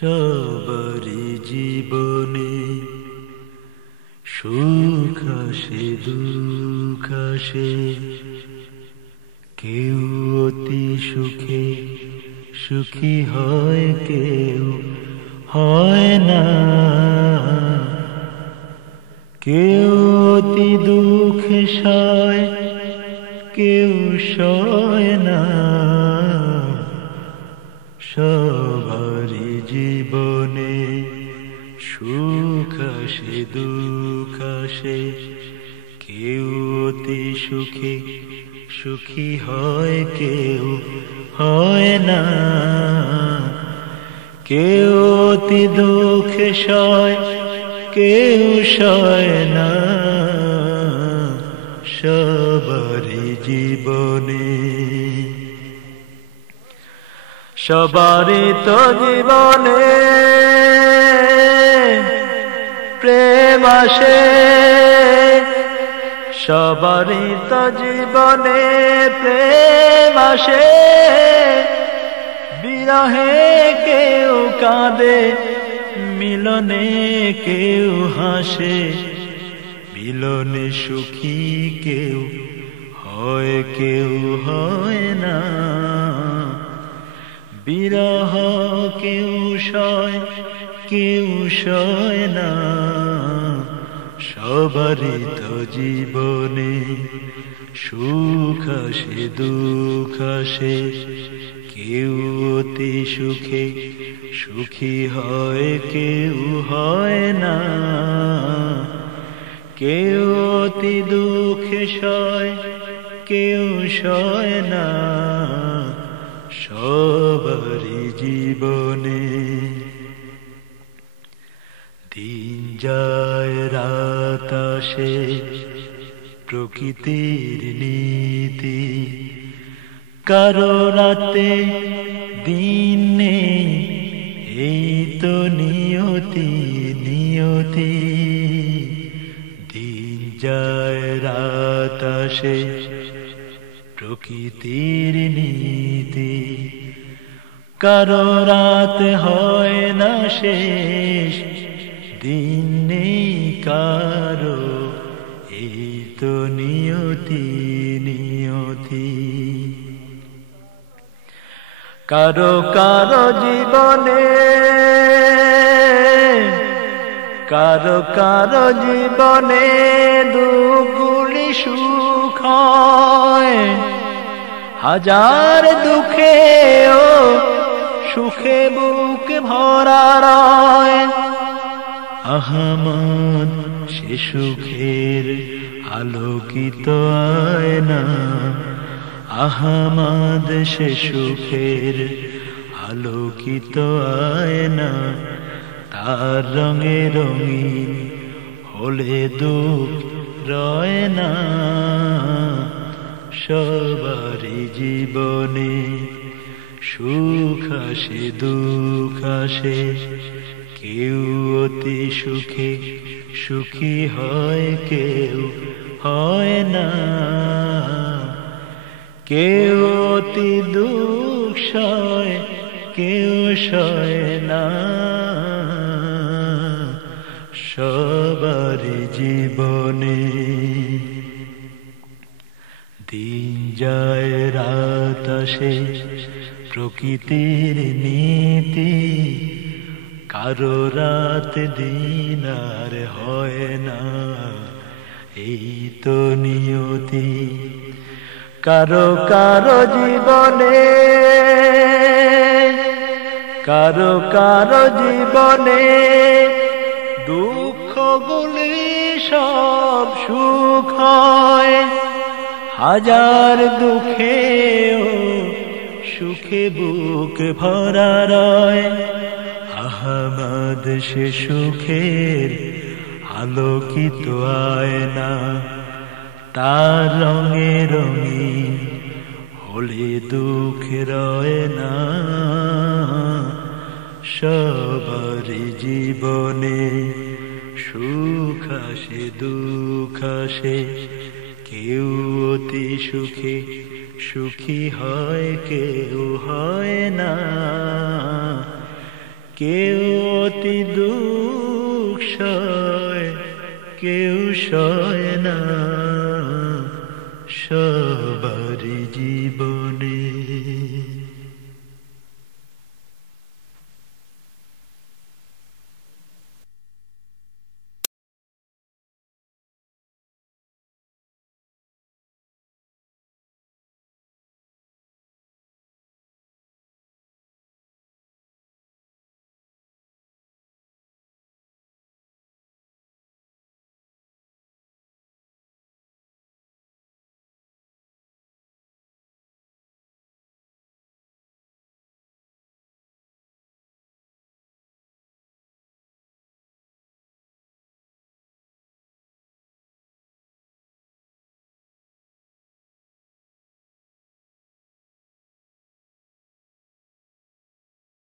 সবারই জীবনে সুখ আসে দুঃখ আসে, কেউ অতি সুখে সুখী হয়, কেউ হয় না। কেউ অতি দুঃখে সয়, কেউ সয় না। সবারই জীবনে সুখ আসে দুঃখ আসে, কেউ অতি সুখে সুখী হয়, কেউ হয় না। কেউ অতি দুঃখে সয়, কেউ সয় না। সবারই জীবনে সবারই তো জীবনে প্রেম আসে, সবারই তো জীবনে প্রেম আসে। বিরহে কেউ কাঁদে, মিলনে কেউ হাসে। মিলনে সুখী কেউ হয়, কেউ হয় না। বিরহ কেউ সয়, কেউ সয় না। সবারই তো জীবনে সুখ আসে দুঃখ আসে, কেউ অতি সুখে সুখী হয়, কেউ হয় না। কেউ অতি দুঃখে সয়, কেউ সয় না। সবারই জীবনে দিন যায় রাত আসে, প্রকৃতির নীতি। কারো রাতে দিন নেই, এই তো নিয়তি নিয়তি। দিন যায় রাত আসে, প্রকৃতির নীতি। কারো রাত হয় না শেষ, দিন নেই কারো, এই তো নিয়তি নিয়তি। কারো কারো জীবনে, কারো কারো জীবনে দুগুলি সুখ হয়। হাজার দুঃখেও সুখে বুক ভরা রয়। আহমদ সে সুখের আলোকিত আয়না, আহমদ সে সুখের আলোকিত আয়না। তার রঙে রঙিন হলে দুঃখ রয় না। সবারই জীবনে সুখ আসে দুঃখ আসে, কেউ অতি সুখে সুখী হয়, কেউ হয় না। কেউ অতি দুঃখ সয়, কেউ সয় না। সবারই জীবনে দিন যায় রাত আসে, প্রকৃতির নীতি। কারো রাত দিন আর হয় না, এই তো নিয়তি। কারো কারো জীবনে, কারো কারো জীবনে দুঃখগুলি সব সুখ হয়। হাজার দুঃখেও সুখে বুক ভরা রয়। আহমদ সে সুখের আলোকিত আয়না, তার রঙে রঙিন হলে দুঃখ রয় না। সবারই জীবনে সুখ আসে দুঃখ আসে, কেউ অতি সুখে সুখী হয়, কেউ হয় না। কেউ অতি দুঃখ সয়, কেউ সয় না।